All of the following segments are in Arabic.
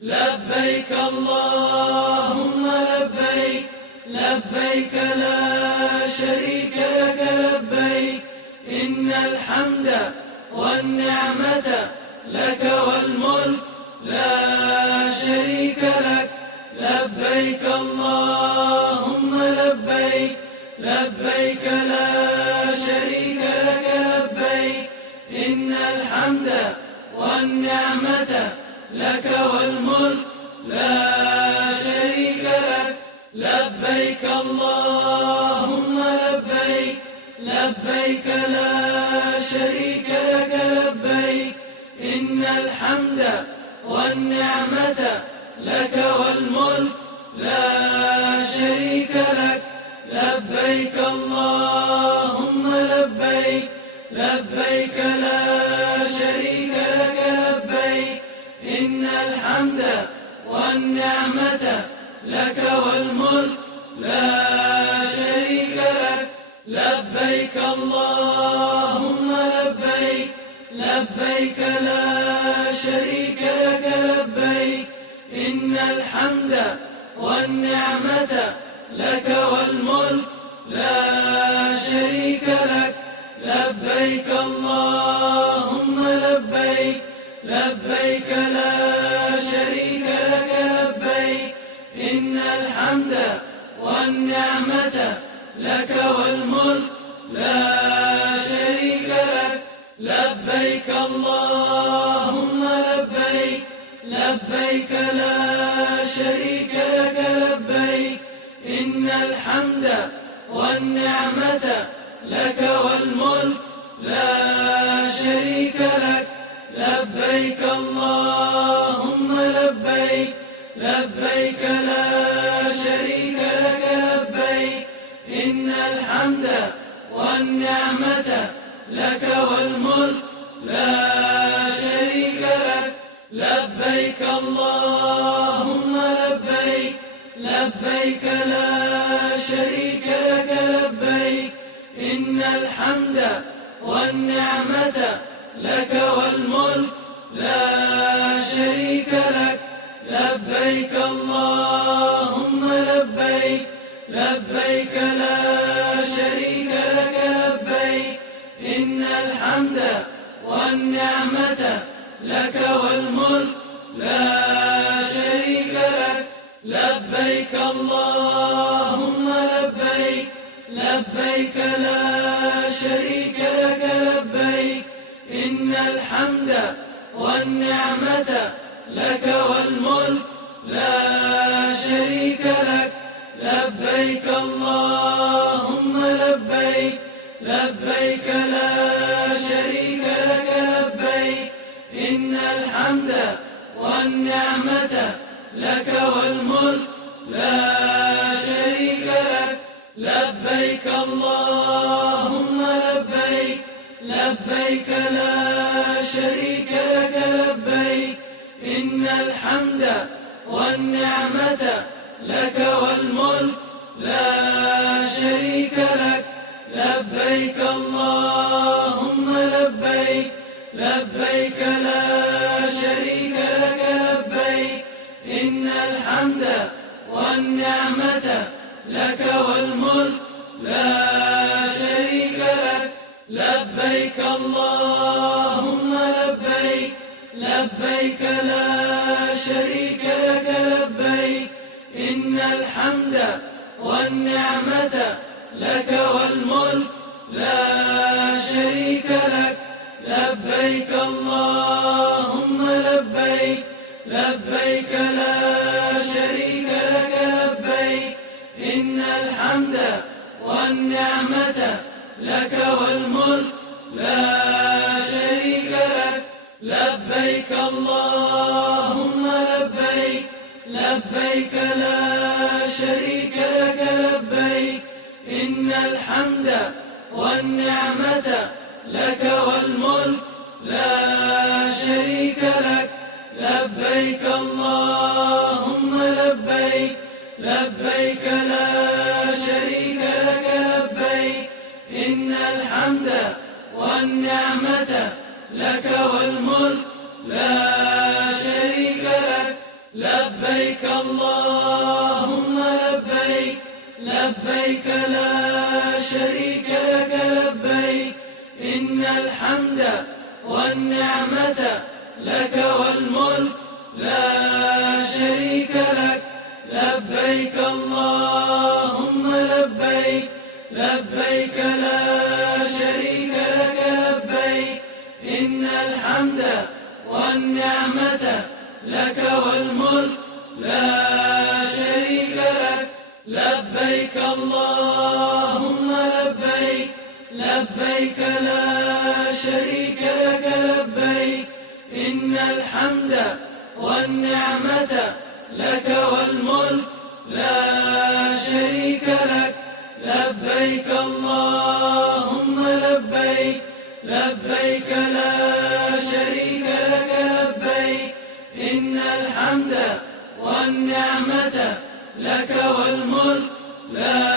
لبيك اللهم لبيك، لبيك لا شريك لك لبيك، إن الحمد والنعمة لك والملك لا شريك لك. لبيك اللهم لبيك، لبيك لا شريك لك لبيك، إن الحمد والنعمة لك والملك لا شريك لك. لبيك اللهم لبيك، لبيك لا شريك لك لبيك، إن الحمد والنعمة لك والملك لا شريك لك. لبيك اللهم لبيك، لبيك لا شريك لك لبيك، إن الحمد والنعمة لك والملك لا شريك لك. لبيك اللهم لبيك، لبيك لا شريك لك لبيك، إن الحمد والنعمة لك والملك لا شريك لك. لبيك اللهم لبيك، لبيك لا شريك لك لبيك، إن الحمد والنعمة لك والملك لا شريك لك. لبيك اللهم لبيك، لبيك لا شريك لك لبيك، إن الحمد والنعمة لك والملك لا شريك لك. لبيك اللهم لبيك، لبيك لا شريك لك لبيك، إن الحمد والنعمة لك والملك لا شريك لك. لبيك اللهم لبيك، لبيك لا شريك لك لبيك، إن الحمد والنعمة لك والملك لا شريك لك. لبيك اللهم لبيك، لبيك لا شريك لك لبيك، إن الحمد والنعمة لك والملك لا شريك لك. لبيك اللهم لبيك، لبيك لا شريك لك لبيك، إن الحمد والنعمة لك والملك لا شريك لك. لبيك اللهم لبيك، لبيك لا شريك لك لبيك، إن الحمد والنعمة لك والملك لا شريك لك. لبيك اللهم لبيك، لبيك لا شريك لك لبيك، إن الحمد والنعمة لك والملك لا شريك لك. لبيك اللهم لبيك، لبيك لا شريك لك لبيك، إن الحمد والنعمة لك والملك لا شريك لك. لبيك اللهم لبيك، لبيك لا شريك لك لبيك، إن الحمد والنعمة لك والملك لا شريك لك. لبيك اللهم لبيك، لبيك لا شريك لك لبيك، إن الحمد والنعمة لك والملك لا شريك لك. لبيك اللهم لبيك، لبيك لا شريك لك لبيك، إن الحمد والنعمة لك والملك لا شريك لك. لبيك اللهم لبيك، لبيك لا شريك لك لبيك، إن الحمد والنعمة لك والملك لا شريك لك. لبيك اللهم لبيك لبيك لا شريك لك لبيك إن الحمد والنعمة لك والملك لا شريك لك لبيك اللهم لبيك لبيك لا شريك لك لبيك إن الحمد والنعمة لك والملك لا شريك لك لبيك اللهم لبيك لبيك لا شريك لك لبيك إن الحمد والنعمة لك والملك لا شريك لك لبيك اللهم لبيك لبيك لا شريك لك لبيك إن الحمد والنعمة لك والملك لا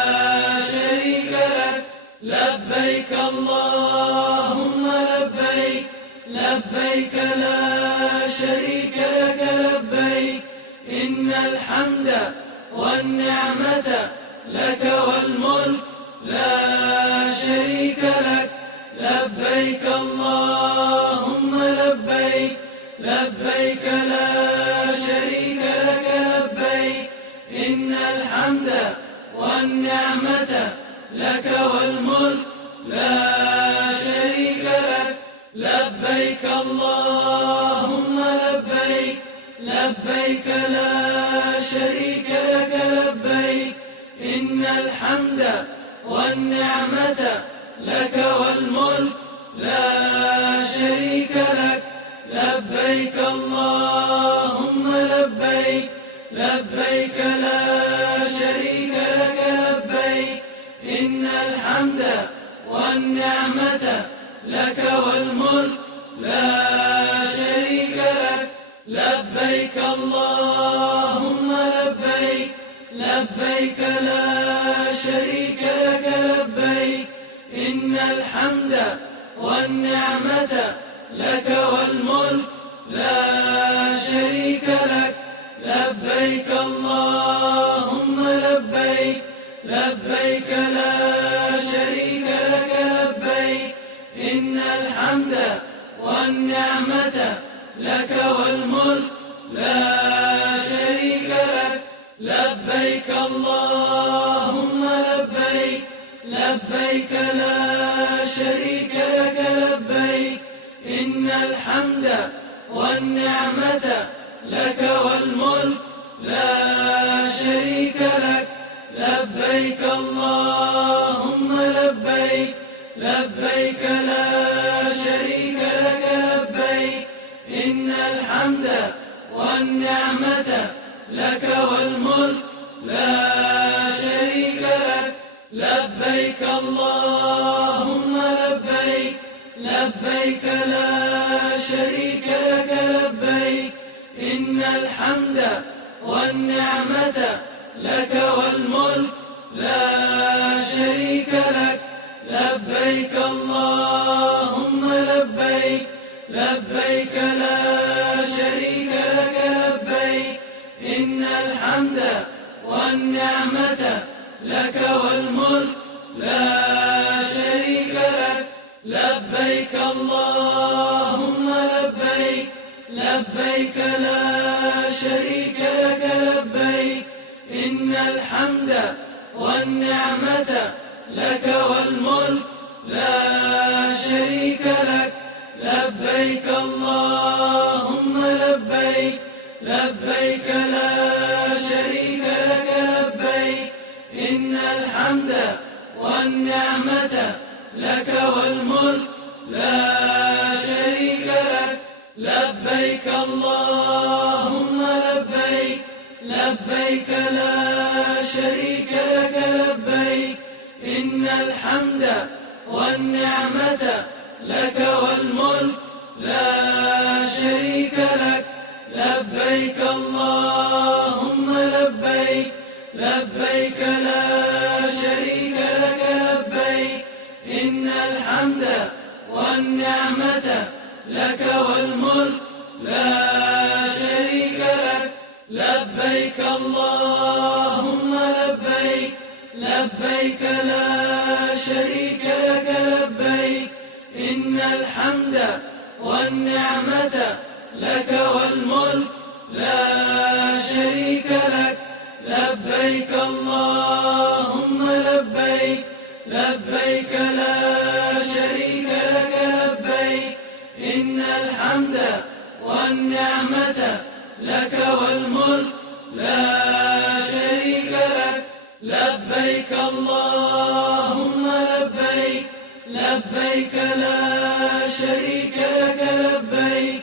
شريك لك لبيك اللهم لبيك لبيك لا شريك لك لبيك إن الحمد والنعمة لك والملك لا شريك لك لبيك اللهم لبيك لبيك لا شريك لك لبيك إن الحمد والنعمة لك والملك لا شريك لك لبيك اللهم لبيك لبيك لا شريك لك لبيك إن الحمد والنعمة لك والملك لا شريك لك لبيك اللهم لبيك لبيك لا شريك لك لبيك إن الحمد والنعمة لك والملك لا شريك لك لبيك اللهم لبيك لبيك لا شريك لك لبيك إن الحمد والنعمة لك والملك لا شريك لك لبيك اللهم لبيك لبيك لا شريك لك لبيك إن الحمد والنعمة لك والملك لا شريك لك لبيك اللهم لبيك لبيك لا شريك لك لبيك إن الحمد والنعمة لك والملك لا شريك لك لبيك اللهم لبيك لبيك لا شريك لك لبيك إن الحمد والنعمة لك والملك لا شريك لك لبيك اللهم لبيك لبيك لا شريك لك لبيك إن الحمد والنعمة لك والملك لا شريك لك لبيك اللهم لبيك لبيك لا شريك لك لبيك إن الحمد والنعمة لك والملك لا شريك لك لبيك اللهم لبيك لبيك لا شريك لك لبيك إن الحمد والنعمة لك والملك لا شريك لك لبيك اللهم لبيك لبيك لا شريك لك لبيك إن الحمد والنعمة لك والملك لا شريك لك لبيك اللهم لبيك لبيك لا شريك لك لبيك إن الحمد والنعمة لك والملك لا شريك لك لبيك اللهم لبيك لبيك لا شريك لك لبيك إن الحمد والنعمة لك والملك لا شريك لك لبيك اللهم لبيك لبيك لا شريك لك لبيك إن الحمد والنعمة لك والملك لا شريك لك لبيك اللهم لبيك لبيك لا شريك لك لبيك إن الحمد والنعمة لك والملك لا شريك لك لبيك اللهم لبيك لبيك لا شريك لك لبيك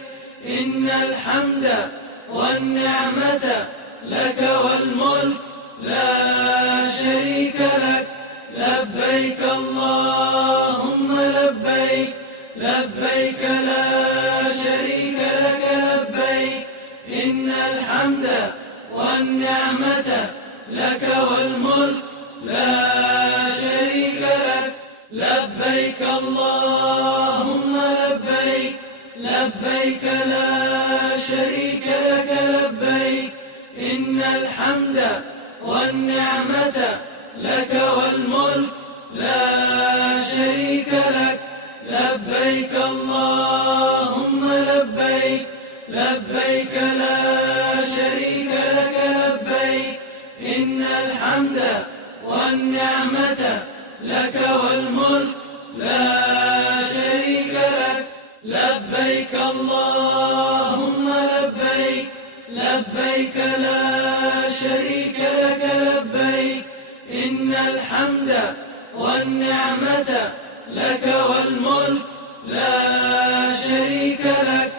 إن الحمد والنعمة لك والملك لا شريك لك لبيك اللهم لبيك لبيك لا شريك لك لبيك إن الحمد والنعمة لك والملك لا شريك لك لبيك اللهم لبيك لبيك لا شريك لك لبيك إن الحمد والنعمة لك والملك لا شريك لك لبيك اللهم لبيك لبيك لا شريك لك لبيك إن الحمد والنعمة لك والملك لا شريك لك لبيك اللهم لبيك لبيك لا شريك لك لبيك إن الحمد والنعمة لك والملك لا شريك لك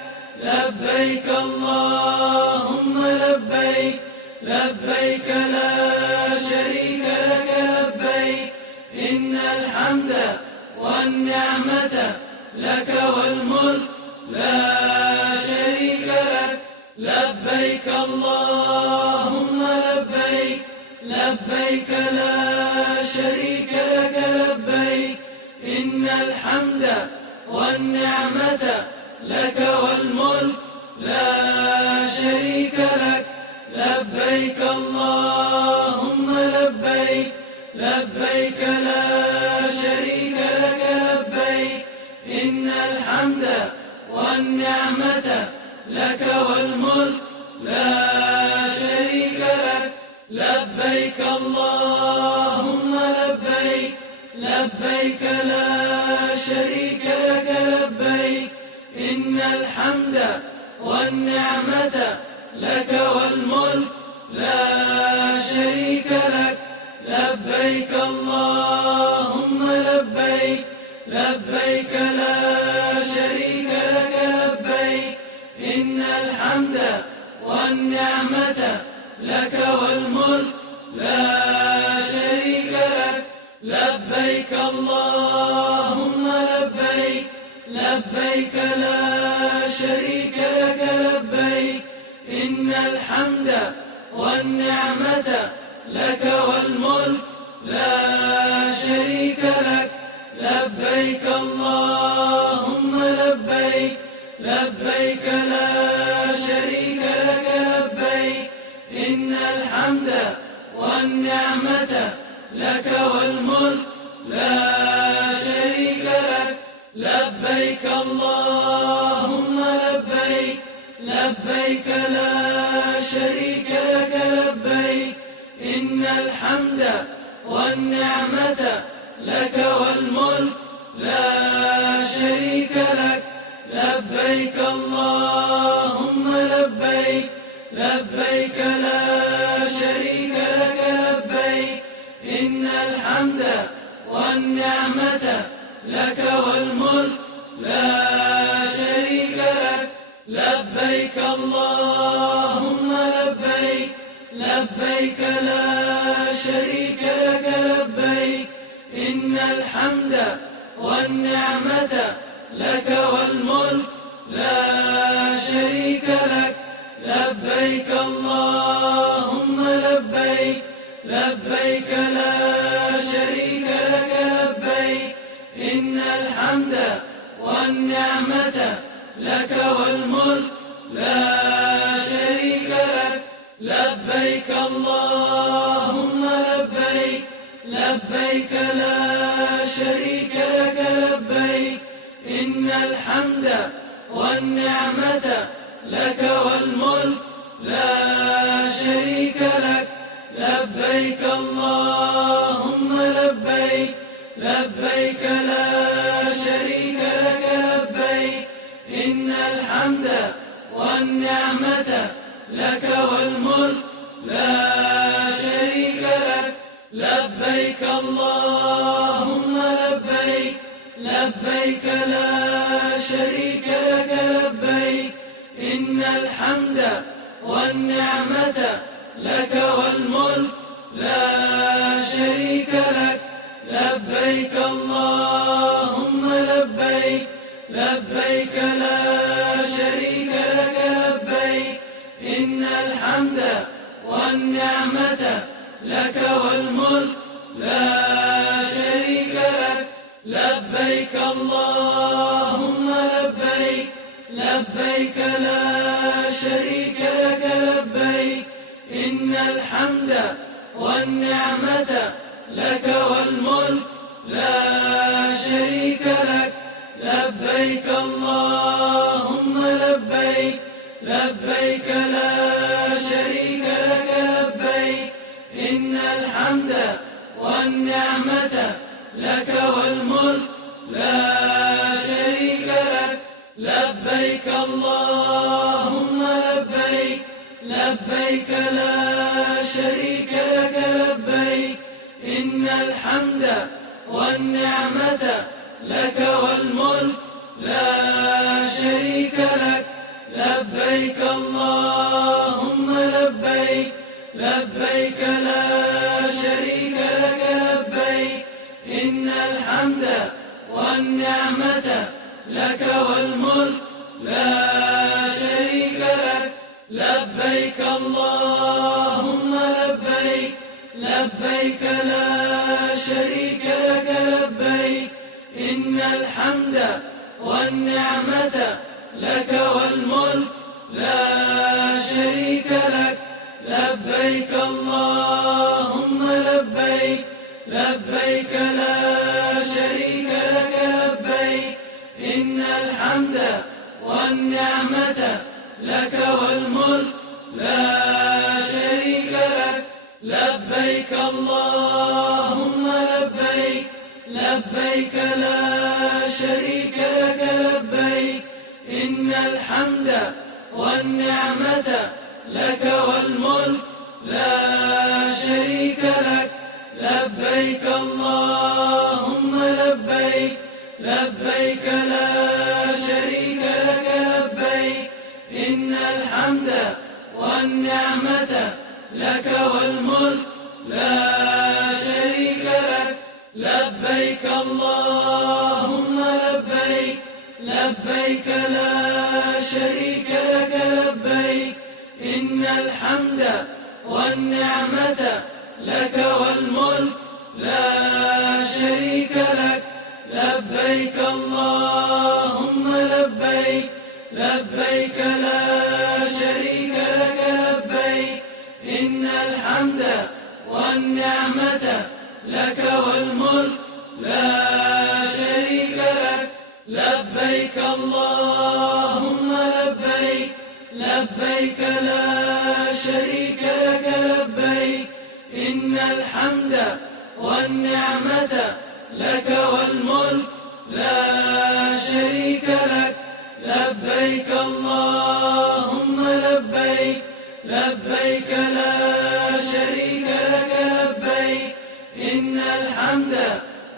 لبيك اللهم لبيك لبيك لا شريك لك لبيك إن الحمد والنعمة لك والملك لا شريك لك لبيك اللهم لبيك لبيك لا شريك لك لبيك إن الحمد والنعمة لك والملك لا شريك لك لبيك اللهم لبيك لبيك لا شريك لك لبيك إن الحمد والنعمة لك والملك لا شريك لك لبيك اللهم لبيك لبيك لا شريك لك لبيك إن الحمد والنعمة لك والملك لا شريك لك لبيك اللهم لبيك لبيك لا شريك لك لبيك إن الحمد والنعمة لك والملك لا شريك لك لبيك اللهم لبيك لبيك لا شريك لك لبيك إن الحمد والنعمة لك والملك لا شريك لك لبيك اللهم لبيك لبيك لا شريك لك لبيك إن الحمد والنعمة لك والملك لا شريك لك لبيك اللهم لبيك لبيك لا شريك لك لبيك إن الحمد والنعمة لك والملك لا شريك لك لبيك اللهم لبيك لبيك لا شريك لك لبيك إن الحمد والنعمة لك والملك لا شريك لك لبيك اللهم لبيك لبيك لا شريك لك لبيك إن الحمد والنعمة لك والملك لا شريك لك لبيك اللهم لبيك لبيك لا شريك لك لبيك إن الحمد والنعمة لك والملك لا شريك لك لبيك اللهم لبيك لبيك لا شريك لك لبيك إن الحمد والنعمة لك والملك لا شريك لك لبيك اللهم لبيك لبيك لا شريك لك لبيك إن الحمد والنعمة لك والملك لا شريك لك لبيك اللهم لبيك لبيك لا شريك لك لبيك إن الحمد والنعمة لك والملك لا شريك لك لبيك اللهم لبيك لبيك لا شريك لك لبيك إن الحمد والنعمة لك والملك لا شريك لك لبيك اللهم لبيك لبيك لا شريك لك لبيك إن الحمد والنعمة لك والملك لا شريك لك لبيك اللهم لبيك لبيك لا شريك لك لبيك إن الحمد والنعمة لك والملك لا شريك لك لبيك اللهم لبيك لبيك لا شريك لك لبيك إن الحمد والنعمة لك والملك لا شريك لك لبيك اللهم لبيك لبيك لا شريك لك لبيك إن الحمد والنعمة لك والملك لا شريك لك لبيك اللهم لبيك لبيك لا شريك لك لبيك إن الحمد والنعمة لك والملك لا شريك لك لبيك اللهم لبيك لبيك لا شريك لك لبيك إن الحمد والنعمة لك والملك لا شريك لك لبيك اللهم لبيك لبيك لا شريك لك لبيك إن الحمد والنعمة لك والملك لا شريك لك لبيك اللهم لبيك لبيك لا شريك لك لبيك إن الحمد والنعمة لك والملك لا شريك لك لبيك اللهم لبيك لبيك لا شريك لك لبيك إن الحمد والنعمة لك والملك لا شريك لك لبيك اللهم لبيك لبيك لا شريك لك لبيك إن الحمد والنعمة لك والملك لا شريك لك لبيك اللهم لبيك لبيك لا شريك لك لبيك إن الحمد والنعمة لك والملك لا شريك لك لبيك اللهم لبيك لبيك لا شريك لك لبيك إن الحمد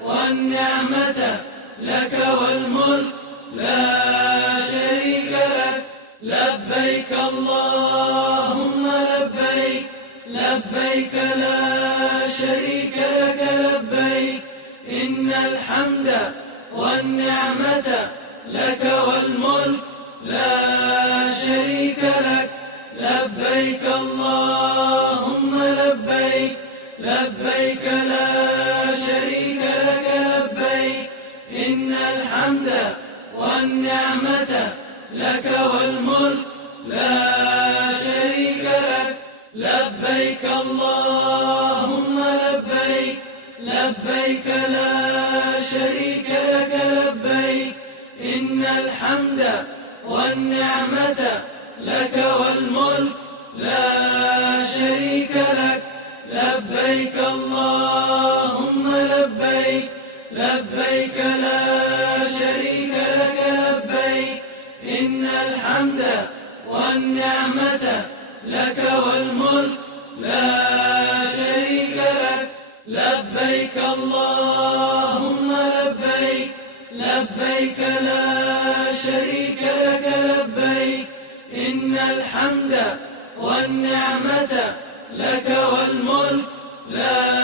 والنعمة لك والملك لا شريك لك لبيك اللهم لبيك لبيك لا شريك لك لبيك إن الحمد والنعمة لك والملك لا شريك لك لبيك اللهم لبيك لبيك لا شريك لك لبيك إن الحمد والنعمة لك والملك لا شريك لك لبيك اللهم لبيك، لبيك لا شريك لك لبيك، إن الحمد والنعمة لك والملك لا شريك لك. لبيك اللهم لبيك، لبيك لا شريك لك لبيك، إن الحمد والنعمة لك والملك لا شريك لك. لبيك اللهم لبيك، لبيك لا شريك لك لبيك، إن الحمد والنعمة لك والملك لا